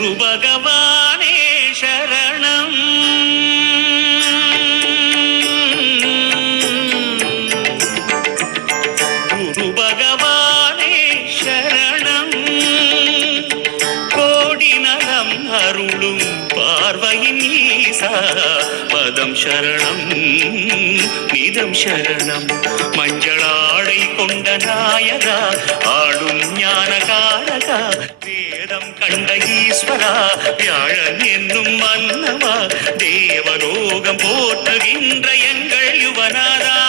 குரு பகவானே சரணம். குரு பகவானே சரணம். கோடி நலம் அருளும் பார்வையின் ஈசா பதம் சரணம் நிதம் சரணம். மஞ்சளாடை கொண்ட நாயகா ஆடும் ஞானகாரகா வேதம் கண்ட ஈஸ்வரா வியாழன் என்னும் மன்னவா தேவலோகம் போற்றுகின்ற எங்கள் யுவனாரா